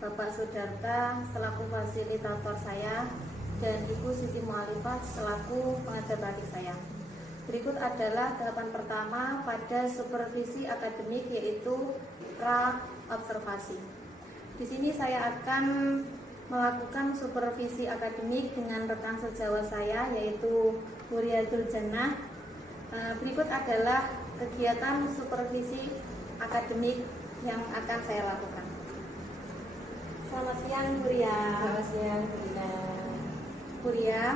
Bapak Sudarta selaku fasilitator saya dan Ibu Siti Mualifah selaku pengajar batik saya. Berikut adalah tahapan pertama pada supervisi akademik, yaitu pra-observasi. Di sini saya akan melakukan supervisi akademik dengan rekan sejawat saya, yaitu Bu Riyadul Jannah. Berikut adalah kegiatan supervisi akademik yang akan saya lakukan. Selamat siang, Bu Ria. Selamat siang, Bu Rina. Bu Ria,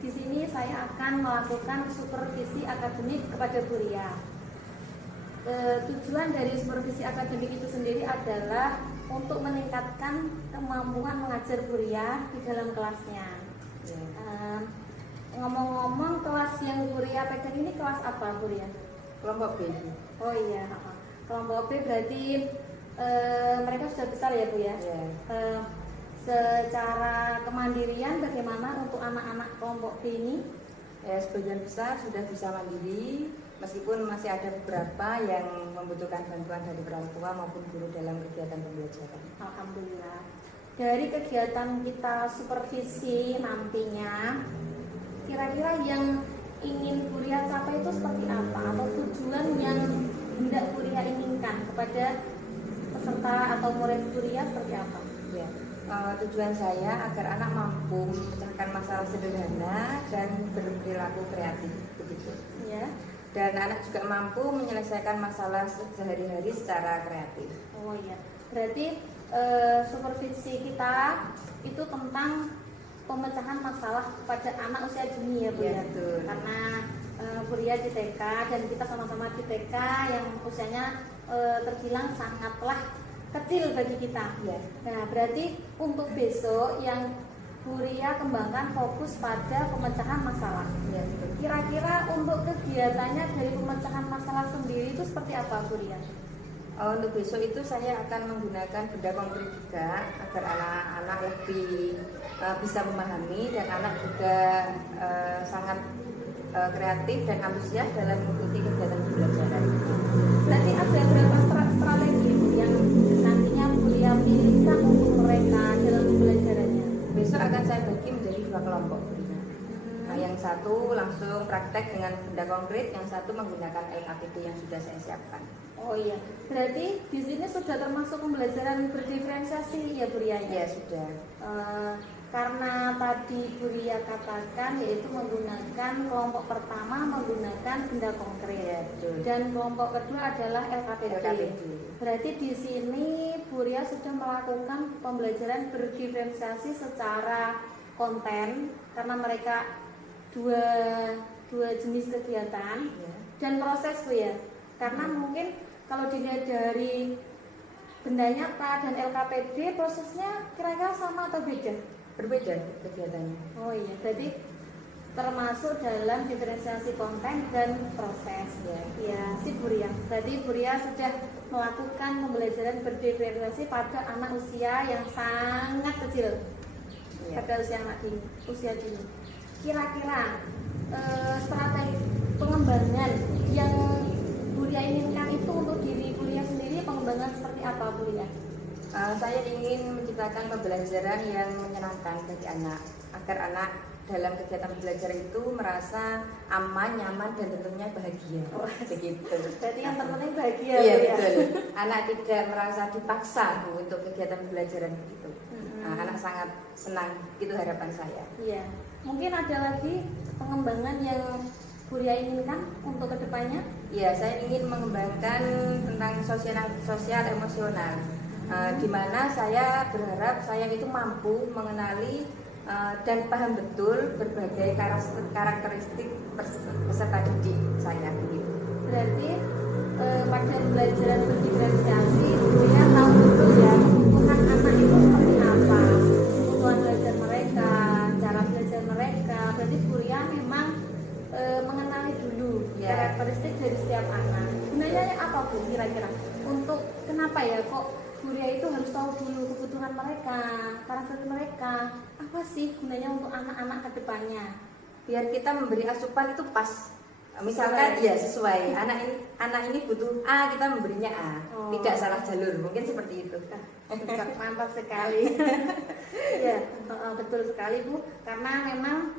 di sini saya akan melakukan supervisi akademik kepada Bu Ria. Tujuan dari supervisi akademik itu sendiri adalah untuk meningkatkan kemampuan mengajar Bu Ria di dalam kelasnya. Ngomong-ngomong, kelas yang Bu Ria pegang ini kelas apa, Bu Ria? Kelompok B. Oh iya, kelompok B berarti mereka sudah besar ya, Bu ya? Ya. Secara kemandirian bagaimana untuk anak-anak kelompok B ini? Sebagian besar sudah bisa mandiri, meskipun masih ada beberapa yang membutuhkan bantuan dari orang tua maupun guru dalam kegiatan pembelajaran. Alhamdulillah. Dari kegiatan kita supervisi nantinya, kira-kira yang ingin Bu Ria capai itu seperti apa? Atau tujuan yang hendak Bu Ria inginkan kepada peserta atau murid Bu Ria seperti apa? Ya. Tujuan saya agar anak mampu memecahkan masalah sederhana dan berperilaku kreatif, begitu. Ya. Dan anak juga mampu menyelesaikan masalah sehari-hari secara kreatif. Oh iya. Berarti supervisi kita itu tentang pemecahan masalah pada anak usia dini ya, Bu ya. Betul. Karena Bu Ria di TK dan kita sama-sama di TK yang usianya terbilang sangatlah kecil bagi kita. Ya. Nah, berarti untuk besok yang Bu Ria kembangkan fokus pada pemecahan masalah. Ya, betul. Kira-kira untuk kegiatannya dari pemecahan masalah sendiri itu seperti apa, Bu Ria? Untuk besok itu saya akan menggunakan benda konkret juga agar anak-anak lebih bisa memahami dan anak juga sangat kreatif dan antusias dalam mengikuti kegiatan pembelajaran. Berarti ada beberapa strategi yang nantinya Bu Ria pilihkan untuk mereka dalam pembelajarannya. Besok akan saya bagi menjadi 2 kelompok. Nah, yang satu langsung praktek dengan benda konkret, yang satu menggunakan LKPD yang sudah saya siapkan. Oh iya, berarti di sini sudah termasuk pembelajaran berdiferensiasi ya, Bu Ria? Ya, sudah. Karena tadi Bu Ria katakan yaitu menggunakan kelompok pertama menggunakan benda konkret, Ya, betul. dan kelompok kedua adalah LKPD. Berarti di sini Bu Ria sudah melakukan pembelajaran berdiferensiasi secara konten karena mereka dua jenis kegiatan. Ya. Dan proses, Bu ya, karena mungkin kalau dilihat dari benda nyata dan LKPD prosesnya kira-kira sama atau beda? Berbeda kegiatannya. Oh iya, jadi termasuk dalam diferensiasi konten dan proses. Ya, si Bu Ria. Berarti Bu Ria sudah melakukan pembelajaran berdiferensiasi pada anak usia yang sangat kecil. Ya. Pada usia dini. Kira-kira strategi pengembangan yang Bu Ria inginkan itu untuk diri Bu Ria sendiri, pengembangan seperti apa, Bu Ria? Saya ingin menciptakan pembelajaran yang menyenangkan bagi anak, agar anak dalam kegiatan belajar itu merasa aman, nyaman, dan tentunya bahagia. Begitu. Berarti yang terpenting bahagia. Iya, Bu, ya? betul. Anak tidak merasa dipaksa Bu, untuk kegiatan pembelajaran begitu. Anak sangat senang, itu harapan saya. Iya. Mungkin ada lagi pengembangan yang Bu Ria inginkan untuk kedepannya? Ya, saya ingin mengembangkan tentang sosial emosional, di mana saya berharap saya itu mampu mengenali dan paham betul berbagai karakteristik peserta didik saya. Begitu. Berarti pada pembelajaran berdiferensiasi Bu Ria tahu betul ya kebutuhan anak itu seperti apa, kebutuhan belajar mereka, cara belajar mereka. Berarti Bu Ria memang mengenali dulu Ya. karakteristik dari setiap anak. Gunanya apa, Bu, kira-kira? Untuk kenapa ya kok Bu Ria itu harus tahu dulu kebutuhan mereka, karakter mereka? Apa sih gunanya untuk anak-anak ke depannya? Biar kita memberi asupan itu pas Misalkan ya sesuai anak ini butuh A, kita memberinya A, tidak salah jalur, mungkin seperti itu. Mantap sekali. Ya, betul sekali Bu, karena memang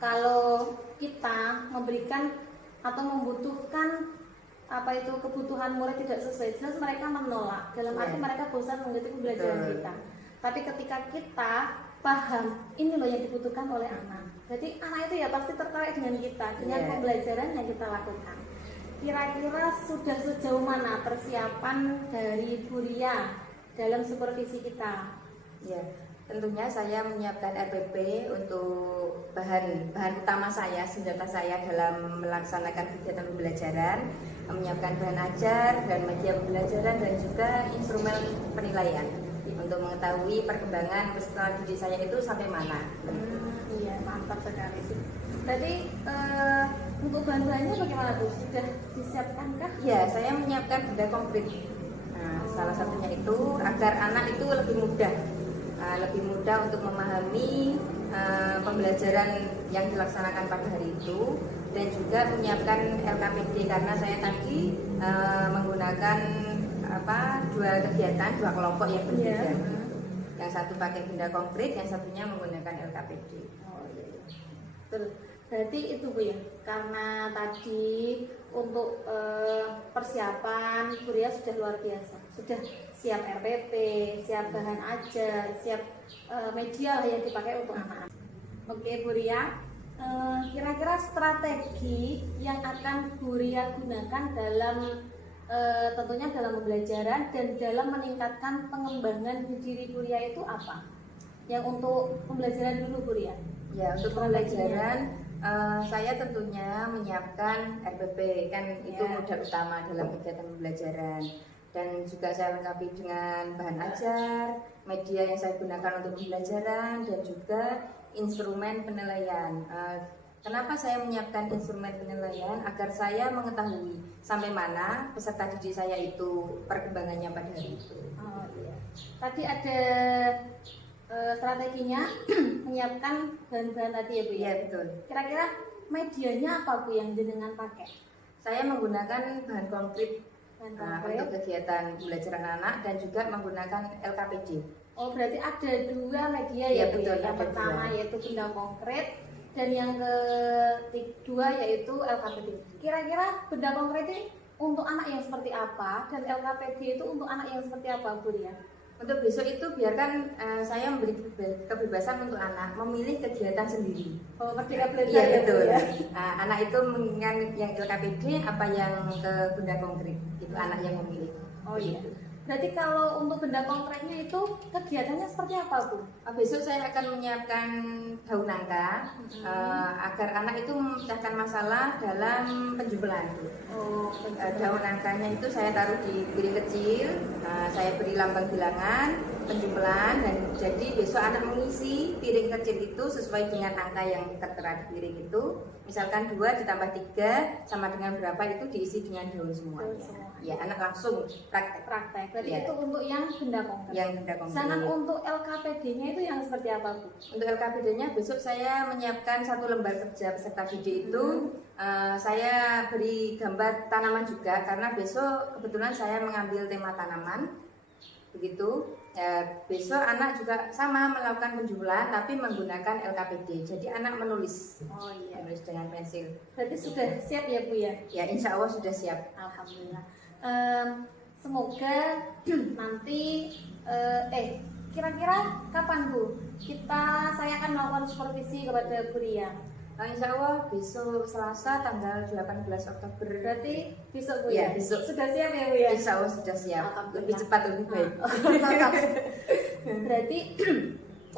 kalau kita memberikan atau membutuhkan kebutuhan murid tidak sesuai, jelas mereka menolak, dalam arti mereka bosan mengikuti pembelajaran kita. Tapi ketika kita paham ini loh yang dibutuhkan oleh anak, jadi anak itu ya pasti tertarik dengan kita, dengan pembelajaran yang kita lakukan. Kira-kira sudah sejauh mana persiapan dari Bu Ria dalam supervisi kita? Ya, tentunya saya menyiapkan RPP untuk bahan utama saya, senjata saya dalam melaksanakan kegiatan pembelajaran, menyiapkan bahan ajar dan media pembelajaran dan juga instrumen penilaian untuk mengetahui perkembangan peserta didik saya itu sampai mana. Iya, mantap sekali sih. Jadi untuk bahan-bahannya bagaimana Bu? Sudah disiapkankah? Ya, saya menyiapkan benda konkret. Nah, salah satunya itu agar anak itu lebih mudah untuk memahami pembelajaran yang dilaksanakan pada hari itu, dan juga menyiapkan LKPD karena saya tadi menggunakan dua kelompok yang berbeda. Yang satu pakai benda konkret, yang satunya menggunakan LKPD. Oh iya. Betul. Berarti itu Bu ya, karena tadi untuk persiapan Bu Ria sudah luar biasa, sudah siap RPP, siap bahan ajar, siap media yang dipakai untuk anak-anak. Oke Bu Ria, kira-kira strategi yang akan Bu Ria gunakan dalam tentunya dalam pembelajaran dan dalam meningkatkan pengembangan diri Bu Ria itu apa? Yang untuk pembelajaran dulu Bu Ria. Ya, untuk pembelajaran saya tentunya menyiapkan RPP, kan itu modal utama dalam kegiatan pembelajaran, dan juga saya lengkapi dengan bahan ajar, media yang saya gunakan untuk pembelajaran, dan juga instrumen penilaian. Kenapa saya menyiapkan instrumen penilaian? Agar saya mengetahui sampai mana peserta didik saya itu perkembangannya pada hari itu. Oh iya. Tadi ada strateginya menyiapkan bahan-bahan tadi ya Bu ya? Iya betul. Kira-kira medianya apa Bu yang jenengan pakai? Saya menggunakan bahan konkret untuk kegiatan pembelajaran anak dan juga menggunakan LKPD. Oh berarti ada dua media ya Bu? Betul, yang pertama yaitu benda konkret dan yang kedua yaitu LKPD. Kira-kira benda konkret ini untuk anak yang seperti apa dan LKPD itu untuk anak yang seperti apa Bu Ria? Untuk besok itu biarkan saya memberi kebebasan untuk anak memilih kegiatan sendiri. Oh, merdeka belajar. Iya betul. Ya? Anak itu mengingat yang LKPD apa yang ke benda konkret, itu anak yang memilih. Oh iya. Berarti kalau untuk benda konkretnya itu kegiatannya seperti apa Bu? Besok saya akan menyiapkan daun nangka agar anak itu memecahkan masalah dalam penjumlahan. Daun nangkanya itu saya taruh di piring kecil, saya beri lambang bilangan, penjumlahan, dan jadi besok anak mengisi piring kecil itu sesuai dengan angka yang tertera di piring itu. Misalkan 2 ditambah 3 sama dengan berapa, itu diisi dengan daun semua. Ya, anak langsung praktek. Berarti itu untuk yang benda konkret. Yang benda konkret. Sedangkan untuk LKPD-nya itu yang seperti apa Bu? Untuk LKPD-nya besok saya menyiapkan 1 lembar kerja peserta didik itu. Saya beri gambar tanaman juga karena besok kebetulan saya mengambil tema tanaman. Begitu. Besok anak juga sama melakukan penjumlahan tapi menggunakan LKPD. Jadi anak menulis. Oh iya. Menulis dengan pensil. Berarti sudah siap ya Bu ya? Ya, insya Allah sudah siap. Alhamdulillah. Semoga nanti kira-kira kapan Bu saya akan melakukan supervisi kepada Bu Ria? Insya Allah besok Selasa tanggal 18 Oktober. Berarti besok Bu ya? Besok sudah siap ya Bu ya? Insya Allah sudah siap. Lebih cepat lebih baik. Berarti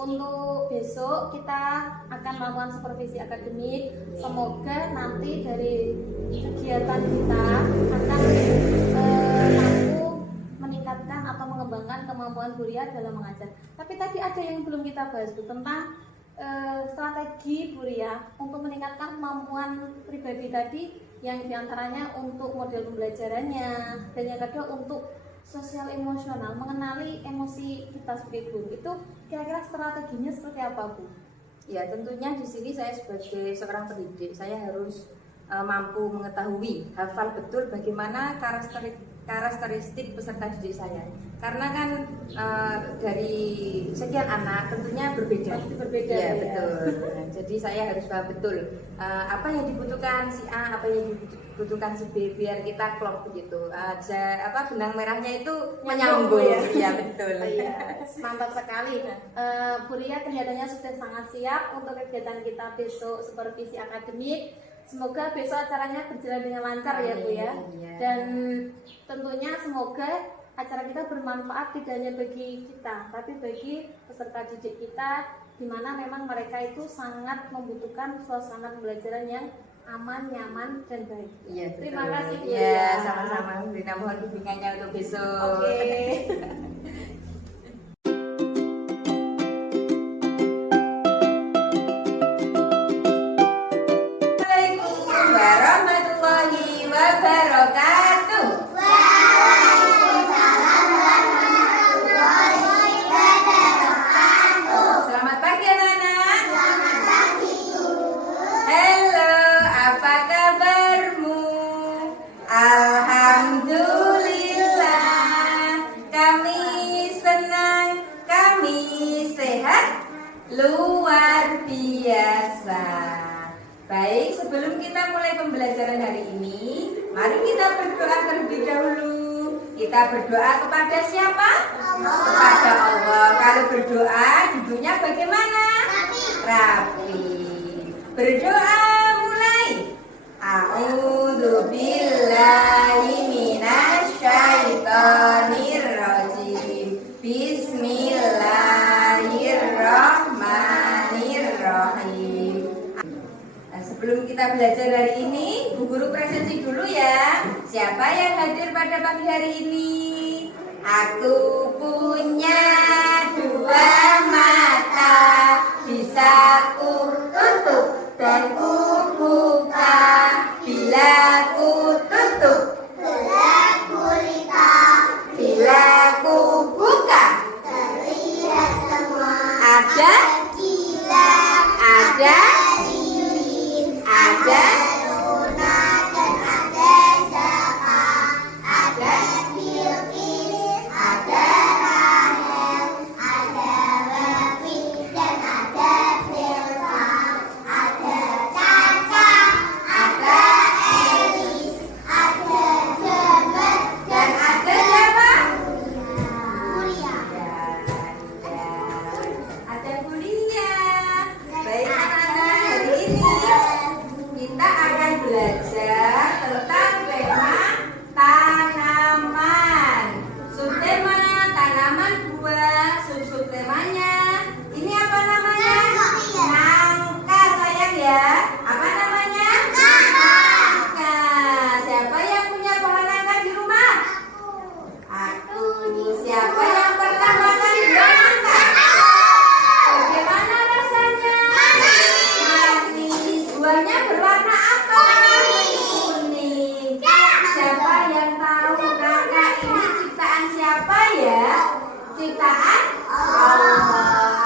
untuk besok kita akan melakukan supervisi akademik. Semoga nanti dari kegiatan kita akan mampu meningkatkan atau mengembangkan kemampuan Bu Ria dalam mengajar. Tapi tadi ada yang belum kita bahas Bu, tentang strategi Bu Ria untuk meningkatkan kemampuan pribadi tadi, yang diantaranya untuk model pembelajarannya, dan yang kedua untuk sosial emosional, mengenali emosi kita sebagai guru. Itu kira-kira strateginya seperti apa Bu? Ya tentunya di sini saya sebagai seorang pendidik, saya harus mampu mengetahui, hafal betul bagaimana karakteristik peserta didik saya. Karena kan dari sekian anak tentunya berbeda. Pasti berbeda, ya, ya. betul. Nah, jadi saya harus paham betul apa yang dibutuhkan si A, apa yang dibutuhkan si B, biar kita klop begitu. Benang merahnya itu menyambung. Ya? Ya, betul. Iya, mantap sekali. Bu Ria kelihatannya sudah sangat siap untuk kegiatan kita besok supervisi akademik. Semoga besok acaranya berjalan dengan lancar ya Bu ya. Iya. Dan tentunya semoga acara kita bermanfaat tidak hanya bagi kita, tapi bagi peserta didik kita, di mana memang mereka itu sangat membutuhkan suasana pembelajaran yang aman, nyaman, dan baik. Iya, betul. Terima kasih Bu Iya, Ria. sama-sama. Rina mohon bimbingannya untuk besok. Oke. Assalamualaikum warahmatullahi wabarakatuh. Selamat pagi anak-anak. Halo, apa kabarmu? Alhamdulillah, kami senang, kami sehat, luar biasa. Baik, sebelum kita mulai pembelajaran hari ini, mari kita berdoa terlebih dahulu. Kita berdoa kepada siapa? Kepada Allah. Kalau berdoa, duduknya bagaimana? Rapi. Berdoa mulai. A'udzu billahi minasyaitonir rajim. Bismillahirrahmanirrahim. Nah, sebelum kita belajar hari ini, Bu Guru presentasi dulu ya. Siapa yang hadir pada pagi hari ini? Aku punya dua mata, bisa ku tutup dan ku buka. Bila ku tutup, bila ku buka, ada, ada, ada, dan ada siapa? Ada kuliah. Baik anak-anak, hari ini kita akan belajar tentang tema tanaman. Subtema tanaman buah, subtemanya ini apa namanya? Nangka sayang ya. Apa namanya? Nangka. Siapa yang punya pohon nangka di rumah? Aku. Siapa yang pernah makan buah nangka? Bagaimana rasanya? Manis. Buahnya berwarna apa? Kuning. Siapa yang tahu nangka ini ciptaan siapa ya? Ciptaan Allah.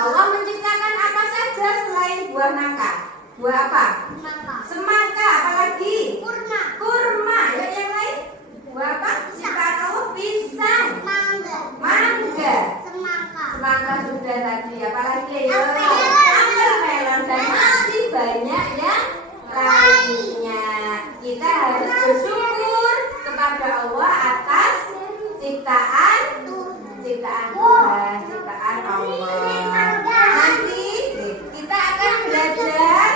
Allah menciptakan apa saja selain buah nangka? Buah apa? Semangka. Apalagi? Kurma. Yang lain? Buah apa? Ciptaan Allah pisang. Mangga. Semangka sudah tadi. Apalagi ya? Apel, melon, dan masih banyak yang lainnya. Kita harus bersyukur kepada Allah atas ciptaan Tuhan, ciptaan Allah. Nanti kita akan belajar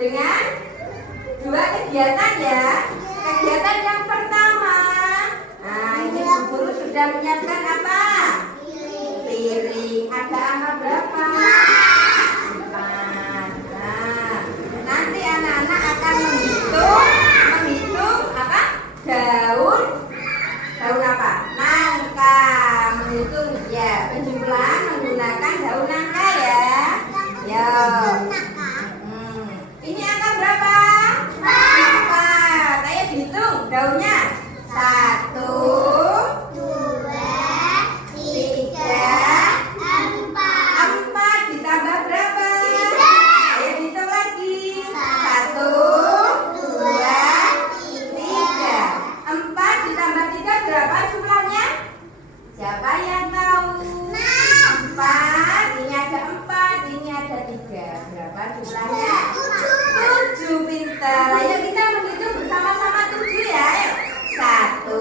dengan dua kegiatan ya. Kegiatan yang pertama, nah ini Bu Guru sudah menyiapkan apa? Piring. Ada angka berapa? 4. Nah, nanti anak-anak akan menghitung apa? Daun apa? Nangka. Menghitung ya penjumlahan menggunakan daun nangka ya. Ya. Ini angka berapa? 4. Ayo dihitung daunnya. 1, 2, Ayo kita menghitung bersama-sama 7 ya. Ayo. 1.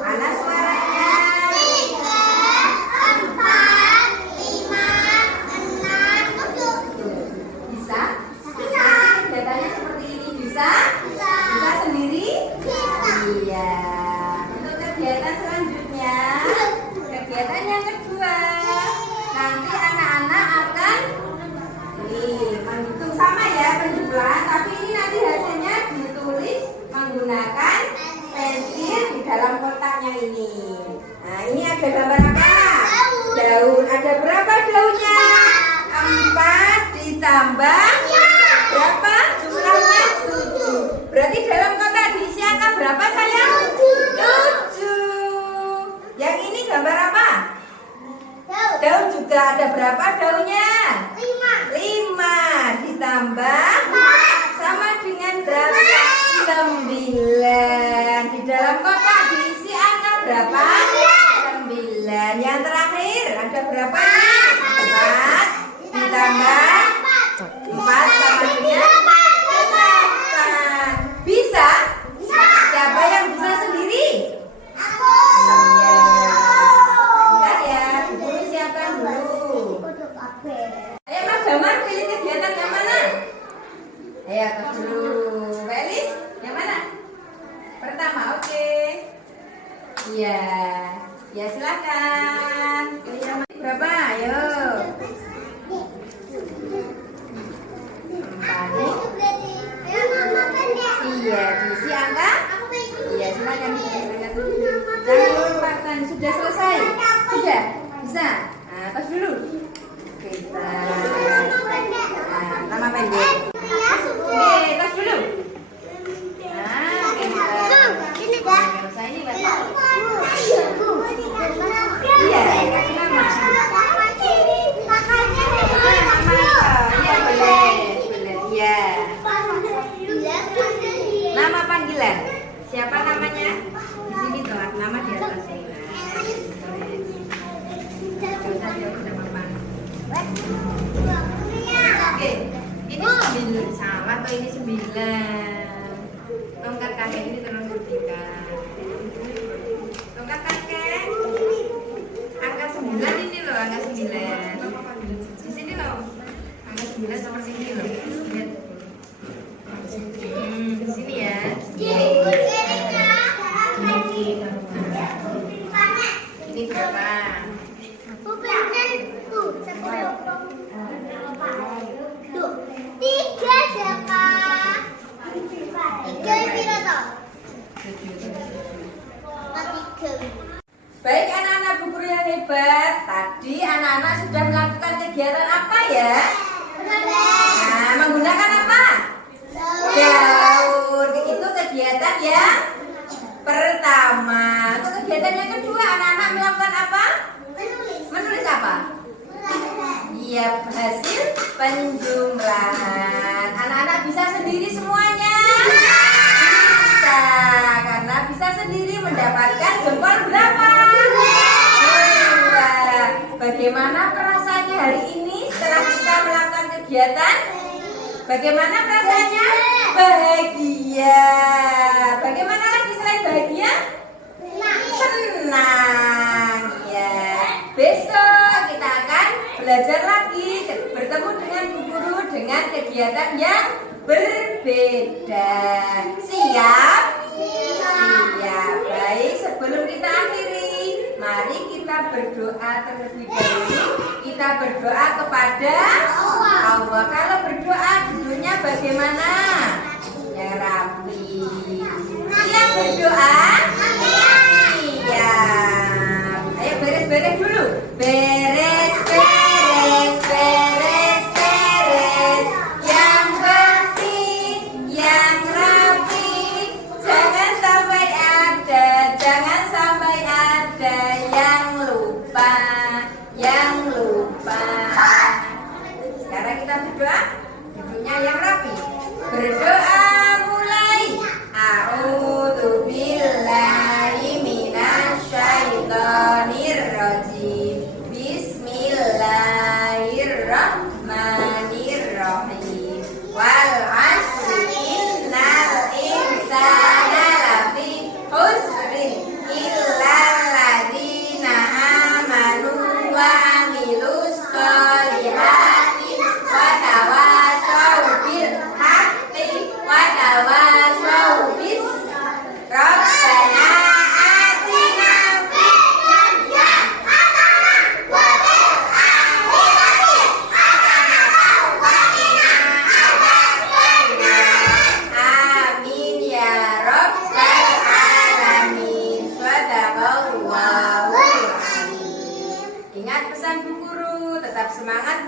Mana suaranya? 3, 4, 5, 6, 7. Bisa? Bisa. Kegiatannya seperti ini bisa? Bisa. Bisa sendiri? Bisa. Iya. Untuk kegiatan selanjutnya, kegiatan yang kedua, nanti anak-anak akan menghitung sama ya penjumlahan, tapi ini nanti hasilnya ditulis menggunakan pensil di dalam kotaknya ini. Nah, ini ada gambar apa? Daun. Ada berapa daunnya? 4 ditambah berapa? Jumlahnya 7. Berarti dalam kotak diisi angka berapa sayang? 7. Yang ini gambar apa? Daun juga ada berapa daunnya? 5 ditambah sama dengan berapa? 9. Di dalam kotak diisi angka berapa? 9. Yang terakhir ada berapa ini? 4 ditambah 4 sama dengan 8. Bisa? Siapa yang bisa sendiri? Iya. Bentar ya, dulu siapkan dulu. Ayo Mas Damar, pilih kegiatan yang mana? Ayo tos dulu. Felis, yang mana? Pertama, oke. Iya. Ya silakan. Pilih yang mana? Berapa? Ayo. 4. Iya, diisi angka? Iya, silakan. Jangan lupakan, sudah selesai? Sudah? Bisa? Nah, tos dulu. Kita. Nah, nama pendek. Oke, tos dulu. Nah, kita. Usah ini, Bapak. Iya, kasih nama. Iya, boleh. Iya. Nama panggilan. Siapa namanya? Di sini tuh, nama di atas ini. Oke, ini 9. Salah atau ini 9? Tongkat kakek ini terus berikan. Tongkat kakek. Angka 9 ini loh, angka 9. Di sini loh. Angka 9 seperti ini loh. Lihat. Di sini ya. Ini berapa? Baik anak-anak Bu Guru yang hebat, tadi anak-anak sudah melakukan kegiatan apa ya? Nah, menggunakan apa? Daun. Itu kegiatan yang pertama. Untuk kegiatan yang kedua, anak-anak melakukan apa? Menulis apa? Iya, hasil penjumlahan. Anak-anak bisa sendiri semuanya? Bisa, karena bisa sendiri mendapatkan jempol berapa? 2. Bagaimana perasaannya hari ini setelah kita melakukan kegiatan? Bagaimana perasaannya? Bahagia. Bagaimana lagi selain bahagia? Senang. Ya. Besok kita akan belajar lagi, bertemu dengan Bu Guru dengan kegiatan yang berbeda. Siap? Siap. Baik, sebelum kita akhiri, mari kita berdoa terlebih dahulu. Kita berdoa kepada Allah. Kalau berdoa duduknya bagaimana? Yang rapi. Siap berdoa? Siap. Ayo beres-beres dulu. Beres, beres, beres, beres. Yang bersih, yang rapi. Jangan sampai ada, jangan sampai ada yang lupa, yang lupa. Sekarang kita berdoa, duduknya yang rapi. Berdoa.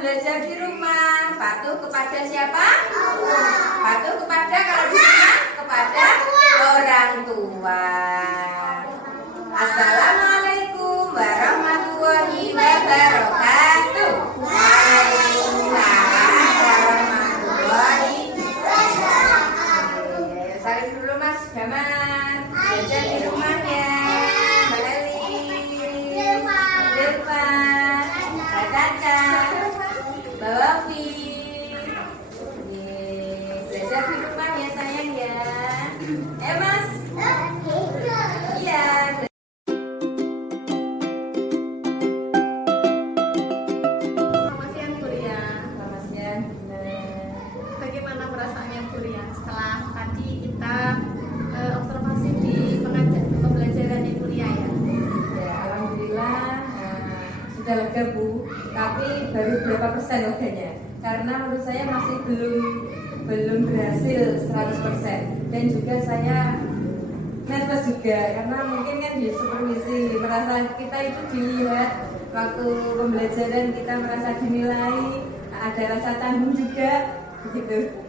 belajar di rumah patuh kepada siapa? Patuh kepada kalau di rumah kepada orang tua. Assalamualaikum warahmatullahi wabarakatuh. Waalaikumsalam warahmatullahi wabarakatuh. Salim dulu Mas Jaman. Belajar di rumah ya. Mbak Leli, Irfan, Mbak Caca, Mbak Wafi. Belajar di rumah ya sayang ya. Mas. Iya. Selamat siang Kuria. Selamat siang. Bagaimana perasaannya Kuria setelah tadi kita observasi di pembelajaran di Kuria ya? Ya, alhamdulillah sudah lega Bu, tapi baru berapa persen leganya? Karena menurut saya masih belum berhasil 100%. Dan juga saya nervous juga karena mungkin kan di supervisi merasa kita itu dilihat waktu pembelajaran, kita merasa dinilai, ada rasa canggung juga begitu.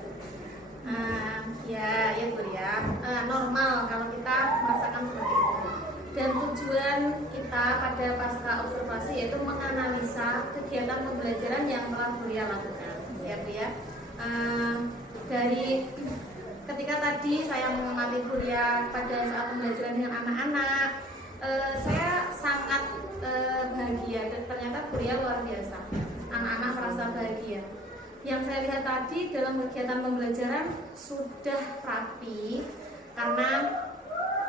Ya Kuria, normal kalau kita merasakan seperti itu. Dan tujuan kita pada pasca observasi yaitu menganalisa kegiatan pembelajaran yang telah Kuria lakukan. Ya Kuria, dari ketika tadi saya mengamati Kuria pada saat pembelajaran dengan anak-anak, saya sangat bahagia dan ternyata Kuria luar biasa. Anak-anak merasa bahagia. Yang saya lihat tadi dalam kegiatan pembelajaran sudah rapi karena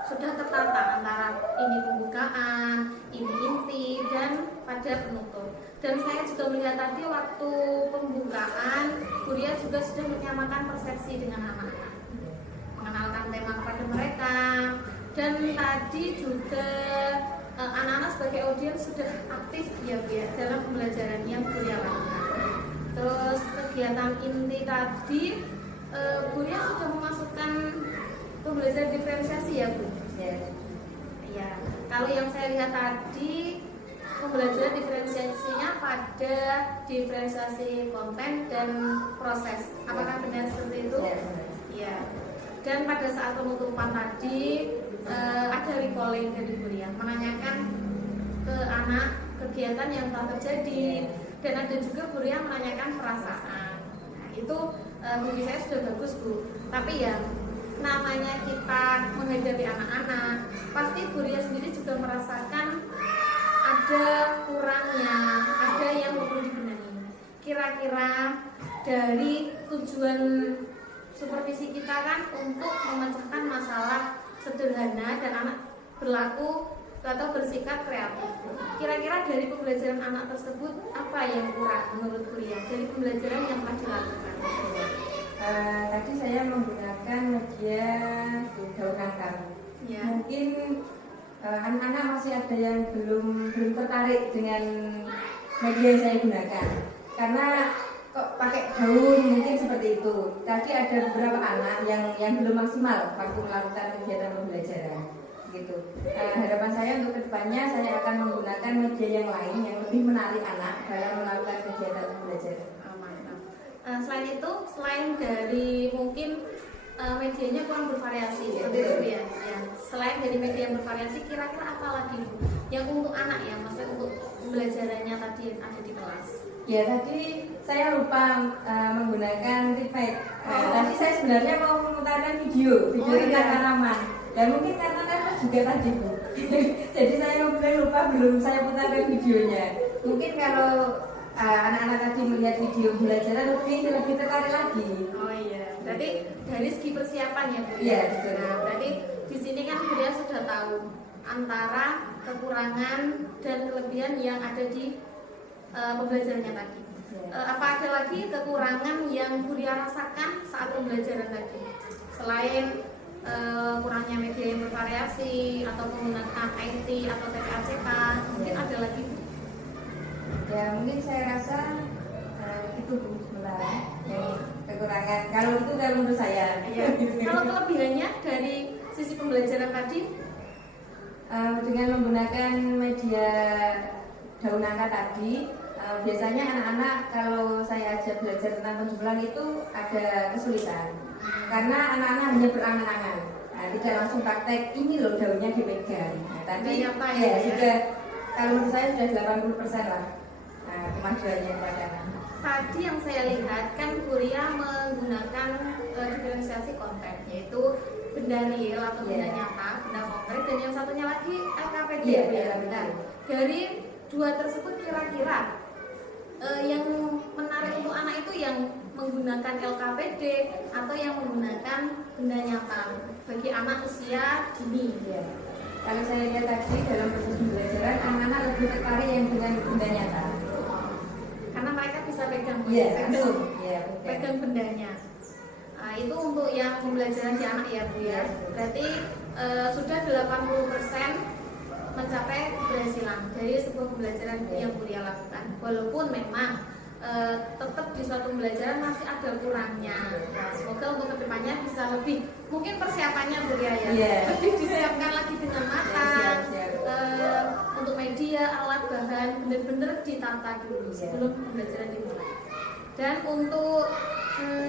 sudah tertata antara ini pembukaan, ini inti, dan pada penutup. Dan saya juga melihat tadi waktu pembukaan, Kuria juga sudah menyamakan persepsi dengan anak-anak, mengenalkan tema kepada mereka. Dan tadi juga anak-anak sebagai audiens sudah aktif ya dalam pembelajaran yang Kuria lakukan. Terus kegiatan inti tadi, Kuria sudah memasukkan pembelajaran diferensiasi ya Bu? Ya. Kalau yang saya lihat tadi, pembelajaran diferensiasinya pada diferensiasi konten dan proses. Apakah benar seperti itu? Ya. Dan pada saat penutupan tadi ada recalling dari Kuria, menanyakan ke anak kegiatan yang telah terjadi, dan ada juga Kuria menanyakan perasaan. Nah, itu bagi saya sudah bagus Bu. Tapi ya namanya kita menghadapi anak-anak, pasti Kuria sendiri juga merasakan ada kurangnya, ada yang perlu dibenahi. Kira-kira dari tujuan supervisi kita kan untuk memecahkan masalah sederhana dan anak berlaku atau bersikap kreatif. Kira-kira dari pembelajaran anak tersebut apa yang kurang menurut Kuria dari pembelajaran yang telah dilakukan? Tadi saya menggunakan media daun nangka. Ya. Mungkin anak-anak masih ada yang belum tertarik dengan media yang saya gunakan. Karena kok pakai daun mungkin seperti itu. Tadi ada beberapa anak yang belum maksimal waktu melakukan kegiatan pembelajaran. Gitu. Harapan saya untuk kedepannya saya akan menggunakan media yang lain yang lebih menarik anak dalam melakukan kegiatan pembelajaran. Selain itu, selain dari mungkin medianya kurang bervariasi seperti itu ya. Selain dari media yang bervariasi, kira-kira apa lagi yang untuk anak ya, maksudnya untuk pembelajarannya tadi yang ada di kelas? Ya tadi saya lupa menggunakan tripod. Tadi saya sebenarnya mau memutarkan video tentang tanaman. Dan mungkin karena nervous juga tadi Bu. Jadi saya lupa belum saya putarkan videonya. Mungkin kalau anak-anak tadi melihat video pembelajaran lebih tertarik lagi. Oh iya, berarti dari segi persiapan ya Bu? Iya betul. Nah, berarti di sini kan Kuria sudah tahu antara kekurangan dan kelebihan yang ada di pembelajarannya tadi. Apa ada lagi kekurangan yang Kuria rasakan saat pembelajaran tadi? Selain kurangnya media yang bervariasi atau penggunaan IT atau TPACK, mungkin ada lagi? Ya mungkin saya rasa itu Bu sebenarnya yang kekurangan. Kalau itu kalau menurut saya. Ya. Kalau kelebihannya dari sisi pembelajaran tadi? Dengan menggunakan media daun nangka tadi, biasanya anak-anak kalau saya ajak belajar tentang penjumlahan itu ada kesulitan karena anak-anak hanya berangan-angan, tidak langsung praktek ini loh daunnya dipegang. Tapi nyata ya ya. sudah, kalau menurut saya sudah 80% lah kemajuannya pada anak. Tadi yang saya lihat kan Buria menggunakan diferensiasi konten, yaitu benda real atau benda nyata, benda konkret, dan yang satunya lagi LKPD. Nah, dari dua tersebut kira-kira yang menarik untuk anak itu yang menggunakan LKPD atau yang menggunakan benda nyata bagi anak usia dini. Kalau saya lihat tadi dalam proses pembelajaran, anak-anak lebih tertarik yang dengan benda nyata. Karena mereka bisa pegang, pegang bendanya. Nah, itu untuk yang pembelajaran di anak ya Bu ya. Berarti sudah 80% mencapai keberhasilan dari sebuah pembelajaran yang Buria lakukan. Walaupun memang tetap di suatu pembelajaran masih ada kurangnya. Nah, semoga untuk kedepannya bisa lebih, mungkin persiapannya Buria ya, lebih disiapkan lagi dengan matang. Untuk media, alat, bahan benar-benar ditata dulu sebelum pembelajaran dimulai. Dan untuk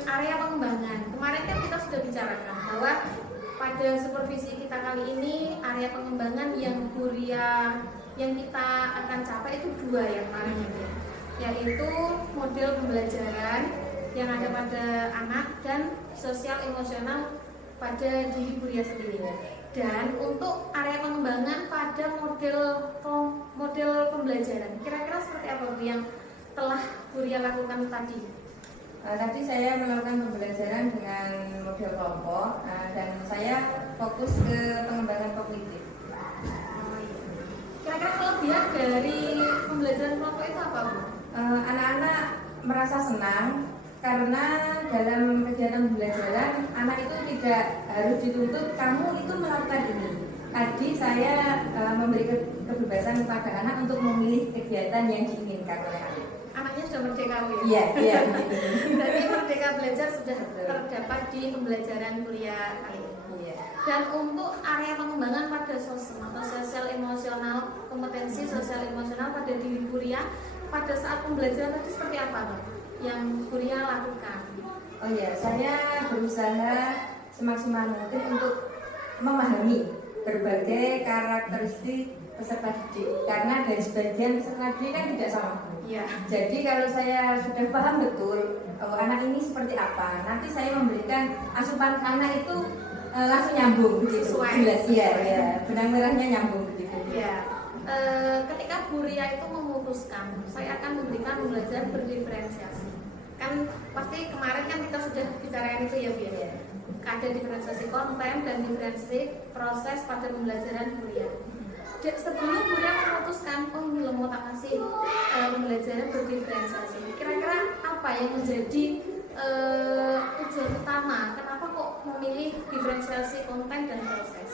area pengembangan, kemarin kan kita sudah bicarakan bahwa pada supervisi kita kali ini area pengembangan yang Buria yang kita akan capai itu dua ya kemarin ya, yaitu model pembelajaran yang ada pada anak dan sosial emosional pada diri Buria sendiri. Dan untuk area pengembangan pada model pembelajaran, kira-kira seperti apa Bu yang telah Buria lakukan tadi? Tadi saya melakukan pembelajaran dengan model kelompok dan saya fokus ke pengembangan kognitif. Kira-kira kelebihan dari pembelajaran kelompok itu apa Bu? Anak-anak merasa senang karena dalam kegiatan pembelajaran anak itu tidak harus dituntut kamu itu melakukan ini. Tadi saya memberi kebebasan kepada anak untuk memilih kegiatan yang diinginkan oleh anak. Anaknya sudah merdeka Bu ya? Iya. Berarti merdeka belajar sudah terdapat di pembelajaran Buria kali ini. Dan untuk area pengembangan pada sosial emosional, kompetensi sosial emosional pada diri Buria pada saat pembelajaran tadi seperti apa Pak yang Buria lakukan? Oh ya, saya berusaha semaksimal mungkin untuk memahami berbagai karakteristik peserta didik karena dari sebagian peserta didik kan tidak sama. Jadi kalau saya sudah paham betul anak ini seperti apa, nanti saya memberikan asupan anak itu langsung nyambung begitu. Jelas ya, benang merahnya nyambung begitu. Ketika Buria itu memutuskan saya akan memberikan pembelajaran berdiferensiasi, kan pasti kemarin kan kita sudah bicarakan itu ya Bu ya. Ada diferensiasi konten dan diferensiasi proses pada pembelajaran Buria. Sebelum Buria memutuskan ini lo mau tak kasih pembelajaran berdiferensiasi, kira-kira apa yang menjadi tujuan utama? Kenapa kok memilih diferensiasi konten dan proses?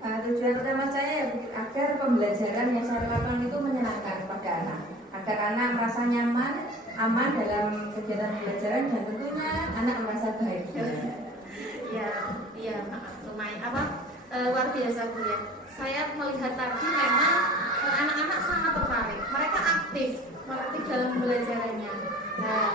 Tujuan utama saya agar pembelajaran yang saya lakukan itu menyenangkan kepada anak, agar anak merasa nyaman, aman dalam kegiatan pembelajaran dan tentunya anak merasa bahagia. Lumayan luar biasa Bu ya. Saya melihat tadi memang anak-anak sangat tertarik, mereka aktif dalam pembelajarannya. Nah,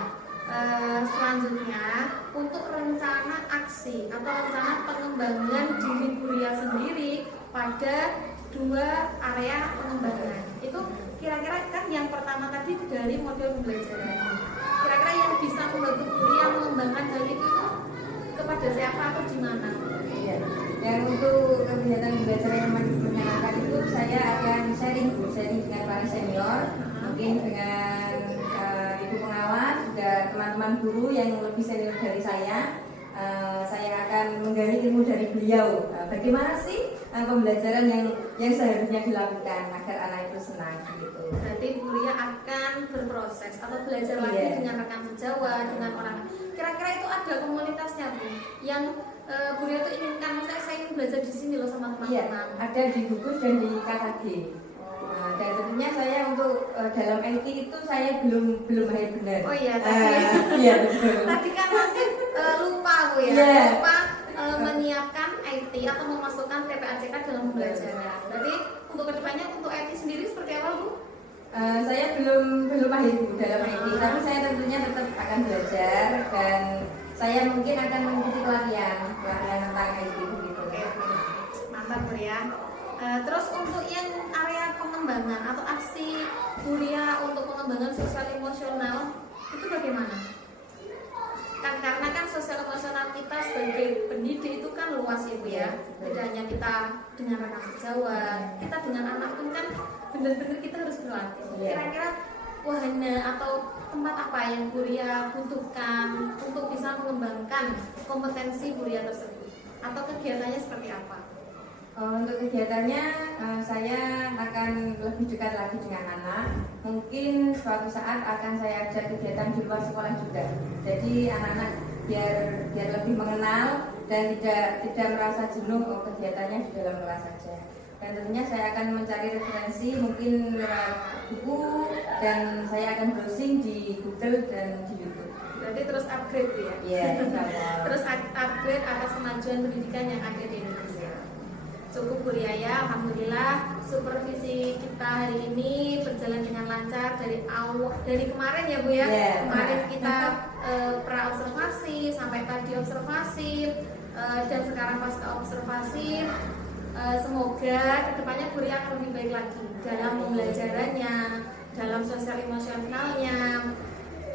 selanjutnya untuk rencana aksi atau rencana pengembangan diri Buria sendiri pada dua area pengembangan itu kira-kira kan yang pertama tadi dari model pembelajaran, kira-kira yang bisa membantu Buria mengembangkan hal itu kepada siapa atau di mana? Yang untuk kegiatan belajar yang menyenangkan itu saya akan sharing dengan para senior, mungkin dengan ibu pengawas, juga teman-teman guru yang lebih senior dari saya. Saya akan menggali ilmu dari beliau. Bagaimana sih pembelajaran yang seharusnya dilakukan agar anak itu senang gitu. Berarti Buria akan berproses atau belajar lagi dengan rekan sejawat, dengan orang. Kira-kira itu ada komunitasnya Bu yang Buria itu inginkan, misalnya saya ingin belajar di sini loh sama teman-teman. Ada di gugus dan di KKG. Dan tentunya saya untuk dalam IT itu saya belum mahir benar. Oh iya tadi. Betul. Tadi kan masih lupa Bu ya. Lupa menyiapkan IT atau memasukkan TPACK dalam pembelajaran. Berarti untuk kedepannya untuk IT sendiri seperti apa Bu? Saya belum mahir Bu dalam IT, tapi saya tentunya tetap akan belajar dan saya mungkin akan mengikuti pelatihan tentang IT begitu. Oke, mantap Bu ya. Terus untuk yang area pengembangan atau aksi Buria untuk pengembangan sosial emosional itu bagaimana? Kan karena kan sosial emosional kita sebagai pendidik itu kan luas ya Bu ya. Tidak hanya kita dengan rekan sejawat, kita dengan anak pun kan benar-benar kita harus berlatih. Kira-kira wahana atau tempat apa yang Buria butuhkan untuk bisa mengembangkan kompetensi Buria tersebut? Atau kegiatannya seperti apa? Untuk kegiatannya saya akan lebih dekat lagi dengan anak. Mungkin suatu saat akan saya ajak kegiatan di luar sekolah juga. Jadi anak-anak biar lebih mengenal dan tidak merasa jenuh kegiatannya di dalam kelas saja. Dan tentunya saya akan mencari referensi mungkin lewat buku dan saya akan browsing di Google dan di YouTube. Berarti terus upgrade ya? Iya. Terus upgrade atas kemajuan pendidikan yang ada di Indonesia. Cukup Bu Ria, alhamdulillah supervisi kita hari ini berjalan dengan lancar dari kemarin ya Bu ya. Yeah. Kemarin kita pra observasi sampai tadi observasi dan sekarang pasca observasi. Semoga kedepannya Bu Ria akan lebih baik lagi dalam pembelajarannya, dalam sosial emosionalnya.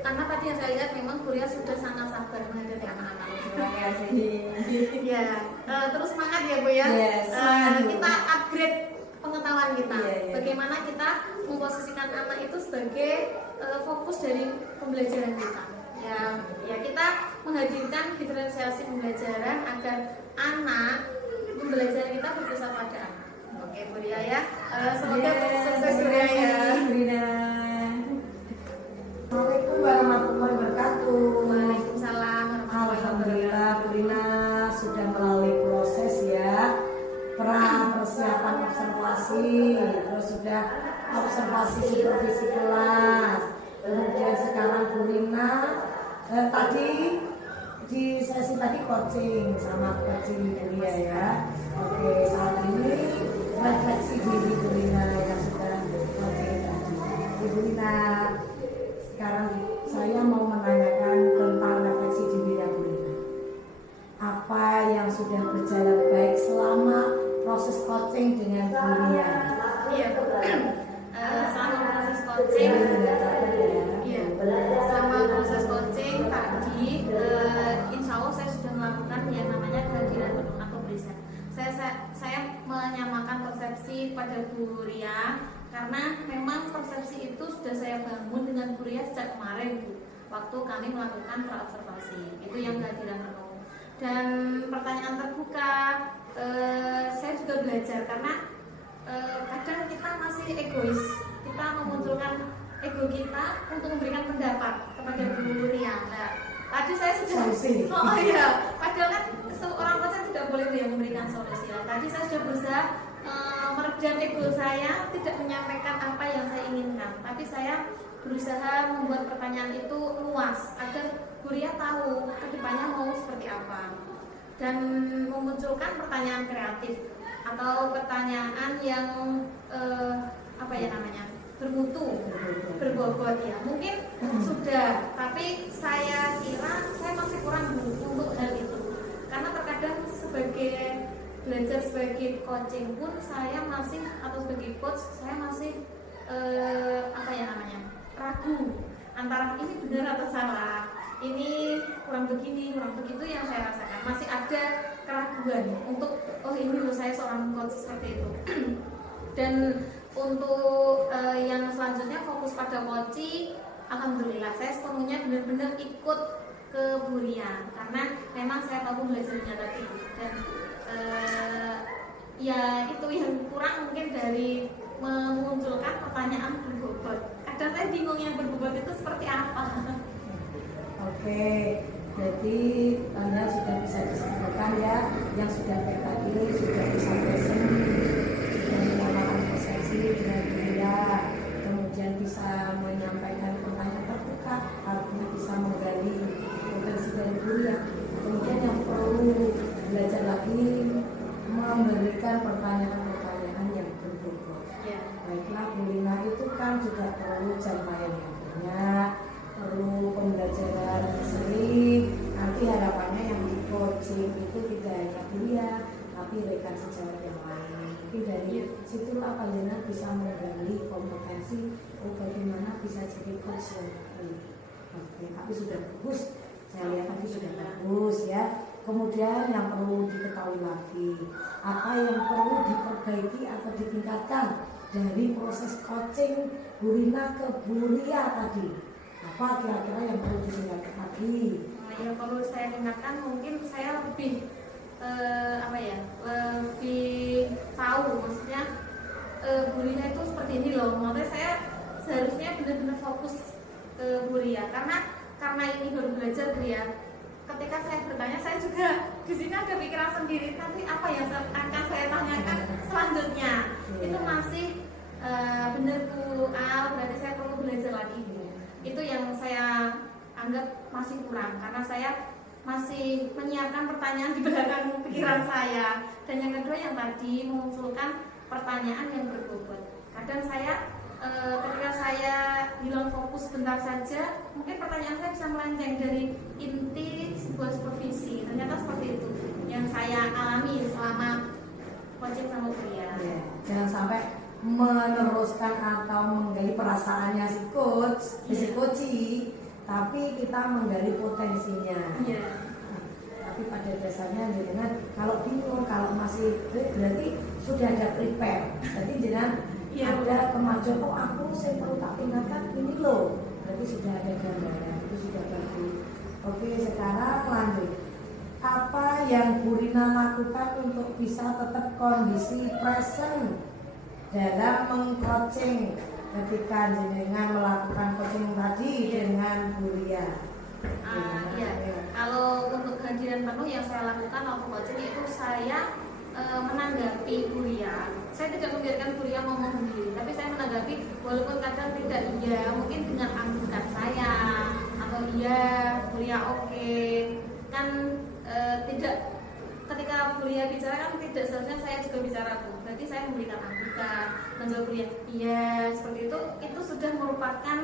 Karena tadi yang saya lihat memang Bu Ria sudah sangat sabar menghadapi anak-anak. Terima kasih. Ya, terus semangat ya Bu ya. Yes, kita upgrade pengetahuan kita. Bagaimana kita memposisikan anak itu sebagai fokus dari pembelajaran kita. Ya kita menghadirkan diferensiasi pembelajaran agar anak pembelajaran kita berpusat pada anak. Oke Bu Ria ya. Semoga sukses Bu Ria ya. Assalamualaikum warahmatullahi wabarakatuh. Waalaikumsalam. Alhamdulillah Bu Rina sudah melalui proses ya persiapan observasi, terus sudah observasi supervisi kelas, kemudian sekarang Bu Rina tadi di sesi tadi coaching sama coaching Buria ya. Oke, saat ini refleksi diri Bu Rina yang sudah coaching tadi. Bu Rina, sekarang saya mau menanyakan tentang refleksi diri ya Bu Rina. Apa yang sudah berjalan baik selama proses coaching dengan Bu Rina? Iya Bu. Selama proses coaching, iya. Selama proses coaching tadi, insya Allah saya sudah melakukan yang namanya kehadiran penuh atau present. Saya menyamakan persepsi pada Bu Ria. Karena memang persepsi itu sudah saya bangun dengan Bu Ria sejak kemarin Bu, waktu kami melakukan pra-observasi. Itu yang kehadiran penuh. Dan pertanyaan terbuka, saya juga belajar karena kadang kita masih egois. Kita memunculkan ego kita untuk memberikan pendapat kepada Bu Ria. Nah, tadi saya sudah padahal kan seorang pasien tidak boleh yang memberikan solusi. Tadi saya sudah berusaha meredam ego saya, tidak menyampaikan apa yang saya inginkan, tapi saya berusaha membuat pertanyaan itu luas agar Bu Ria tahu kedepannya mau seperti apa dan memunculkan pertanyaan kreatif atau pertanyaan yang bermutu, berbobot ya. Mungkin sudah, tapi saya kira saya masih kurang untuk hal itu karena terkadang sebagai belajar sebagai coaching pun saya masih atau sebagai coach saya masih ragu antara ini benar atau salah, ini kurang begini kurang begitu yang saya rasakan, masih ada keraguan untuk ini loh saya seorang coach seperti itu. Dan untuk yang selanjutnya fokus pada coaching, alhamdulillah saya sepenuhnya benar-benar ikut ke Bu Ria karena memang saya tahu belajarnya tadi dan ya itu yang kurang mungkin dari memunculkan pertanyaan berbobot. Kadang saya bingung yang berbobot itu seperti apa. Oke, jadi Anda sudah bisa disampaikan ya, yang sudah baik tadi sudah disampaikan, sudah menyamakan persepsi dengan dia, kemudian bisa menyampaikan pertanyaan terbuka, artinya bisa menggali potensi dari dia. Kemudian yang perlu belajar lagi memberikan pertanyaan-pertanyaan yang berbobot. Ya. Baiklah, Bu Lina itu kan kan juga perlu jam main yang banyak, perlu pembelajaran sering. Nanti harapannya yang di coaching itu tidak hanya kuliah, tapi rekan sejawat yang lain. Mungkin dari situlah kalian bisa menggali kompetensi bagaimana bisa jadi coach yang baik. Oke, tapi sudah bagus. Saya lihat tadi sudah bagus ya. Kemudian yang perlu diketahui lagi, apa yang perlu diperbaiki atau ditingkatkan dari proses coaching Bu Rina ke Bu Lia tadi. Apa kira-kira yang perlu ditingkatkan lagi? Yang perlu saya tingkatkan mungkin saya lebih lebih tahu, maksudnya Bu Rina itu seperti ini loh. Maksudnya saya seharusnya benar-benar fokus ke Bu Lia karena ini baru belajar Bu Lia. Ketika saya bertanya, saya juga di sini ada pikiran sendiri, nanti apa yang akan saya tanyakan selanjutnya. Itu masih benar Bu Al, berarti saya perlu belajar lagi. Itu yang saya anggap masih kurang, karena saya masih menyiapkan pertanyaan di belakang pikiran saya. Dan yang kedua yang tadi mengusulkan pertanyaan yang berbobot. Kadang saya ketika saya hilang fokus bentar saja, mungkin pertanyaan saya bisa melenceng dari inti sebuah supervisi. Ternyata seperti itu yang saya alami selama coaching sama kuliah. Ya, jangan sampai meneruskan atau menggali perasaannya si coach, si coachee, tapi kita menggali potensinya. Iya. Tapi pada dasarnya jenengan kalau bingung, kalau masih berarti sudah ada prepare. Jadi jenengan ada kemajuan, oh aku saya perlu tak tinggalkan ini loh. Berarti sudah ada gambaran, itu sudah bagus. Oke, sekarang lanjut. Apa yang Bu Rina lakukan untuk bisa tetap kondisi present dalam mengcoaching ketika jenengan melakukan coaching tadi dengan Bu Lia? Kalau untuk kehadiran penuh yang saya lakukan waktu coaching itu saya menanggapi Bu Lia. Saya tidak membiarkan Bu Lia ngomong sendiri, tapi saya menanggapi walaupun kadang tidak iya, mungkin dengan anggukan saya atau iya Bu Lia oke. Kan tidak, ketika Bu Lia bicara kan tidak seharusnya saya juga bicara Bu. Berarti saya memberikan anggukan, menjawab Bu Lia iya seperti itu sudah merupakan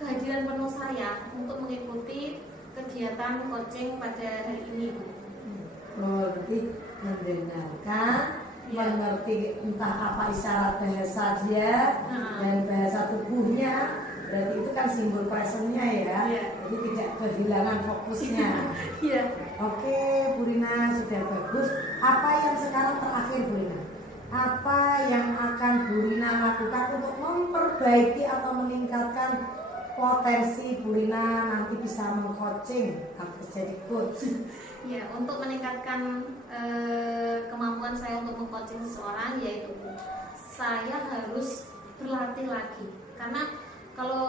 kehadiran penuh saya untuk mengikuti kegiatan coaching pada hari ini Bu. Oh, berarti mendengarkan, mengerti entah apa isyarat bahasa dia dan bahasa tubuhnya, berarti itu kan simbol presentnya ya. Jadi tidak kehilangan fokusnya. Oke, Bu Rina sudah bagus. Apa yang sekarang terakhir Bu Rina? Apa yang akan Bu Rina lakukan untuk memperbaiki atau meningkatkan potensi Bu Rina nanti bisa meng-coaching atau jadi coach? Ya, untuk meningkatkan kemampuan saya untuk meng-coaching seseorang, yaitu saya harus berlatih lagi. Karena kalau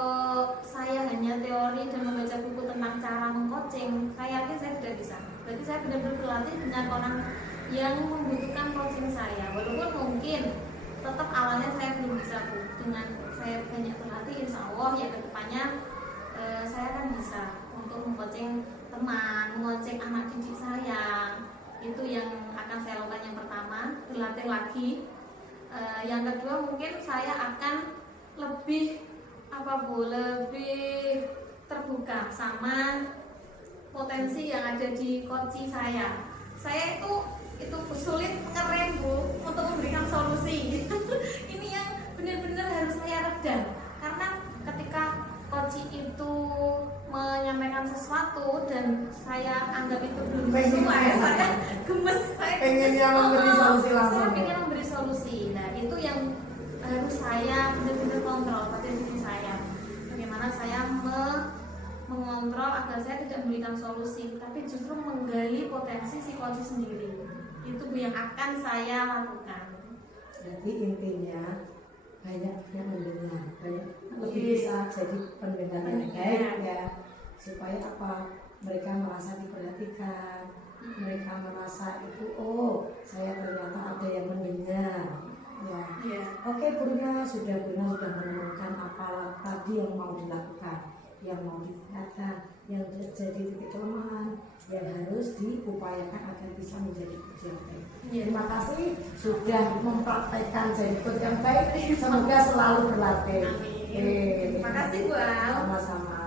saya hanya teori dan membaca buku tentang cara meng-coaching, saya yakin saya tidak bisa. Berarti saya benar-benar berlatih dengan orang yang membutuhkan coaching saya. Walaupun mungkin tetap awalnya saya belum bisa Bu. Dengan saya banyak berlatih, insya Allah ya kedepannya saya akan bisa untuk meng-coaching teman, meng-coaching anak didik saya. Itu yang akan saya lakukan yang pertama, berlatih lagi. Yang kedua mungkin saya akan lebih lebih terbuka sama potensi yang ada di coaching saya. Saya itu sulit ngerem Bu untuk memberikan solusi. Ini yang benar-benar harus saya redam, karena ketika coaching itu menyampaikan sesuatu dan saya anggap itu belum sesuai, saya gemes, saya pengennya memberi solusi langsung. Saya pengen memberi solusi. Nah itu yang harus saya benar-benar kontrol pada diri saya. Bagaimana saya mengontrol agar saya tidak memberikan solusi, tapi justru menggali potensi si coaching sendiri. Itu yang akan saya lakukan. Jadi intinya banyak yang mendengar, banyak lebih bisa jadi pendengar yang baik ya, supaya apa, mereka merasa diperhatikan, mereka merasa itu saya ternyata ada yang mendengar ya. Oke, Bu Rina sudah menemukan apa tadi yang mau dilakukan, yang mau ditingkatkan, yang jadi titik kelemahan, yang harus diupayakan agar bisa menjadi coach yang baik. Terima kasih sudah mempraktekkan jadi coach yang baik. Semoga selalu berlatih. Terima kasih Bu Al. Sama-sama.